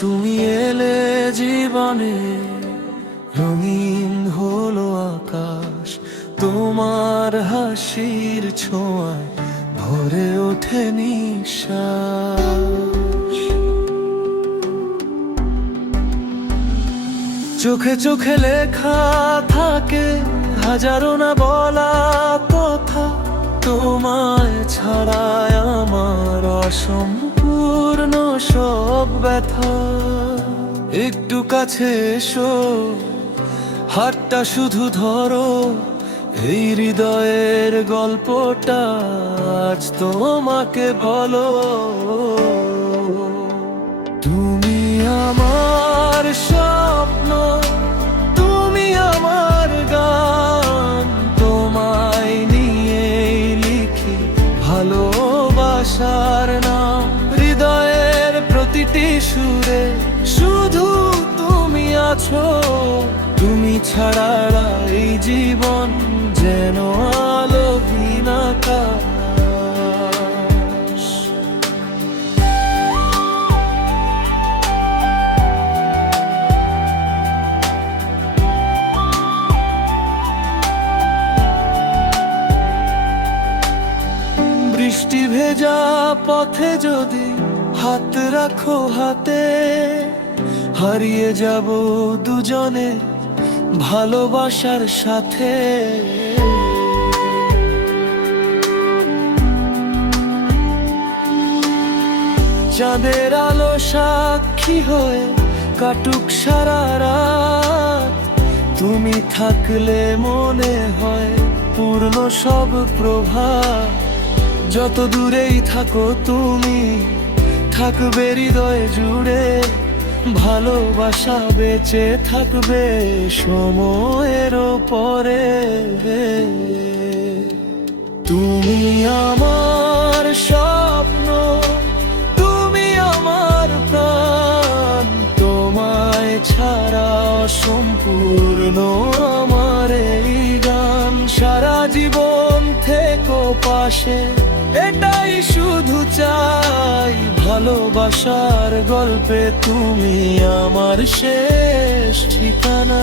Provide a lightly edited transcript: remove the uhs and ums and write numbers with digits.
তুমি এলে জীবনে, রঙিন হলো আকাশ। তোমার হাসির ছোঁয়ায় ভরে ওঠে নিঃশ্বাস। চোখে চোখে লেখা থাকে হাজারো না বলা কথা। তোমায় ছাড়ায় আমার অসম্পূর্ণ সব ব্যথা। একটু কাছে এসো, হাতটা শুধু ধরো, এই হৃদয়ের গল্পটা আজ তোমাকে বলো। তুমি আমার স্বপ্ন, তুমি আমার গান। তোমায় নিয়েই লিখি ভালোবাসার নাম। হৃদয়ের প্রতিটি সুরে শুধু তুমি আছো। তুমি ছাড়া এই জীবন যেন আলোহীন আকাশ। বৃষ্টি ভেজা পথে যদি হাত রাখো হাতে, হারিয়ে যাব দুজনে ভালোবাসার সাথে। চাঁদের আলো সাক্ষী হয়ে কাটুক সারা রাত। তুমি থাকলে মনে হয় পূর্ণ সব প্রভাত। যত দূরেই থাকো তুমি, থাকবে হৃদয় জুড়ে। ভালোবাসা বেঁচে থাকবে সময়ের পরে। তুমি আমার স্বপ্ন, তুমি আমার প্রাণ। তোমায় ছাড়া অসম্পূর্ণ আমার এই গান। সারা জীবন থেকো পাশে, এটাই শুধু চাই। ভালোবাসার গল্পে তুমি আমার শেষ ঠিকানা।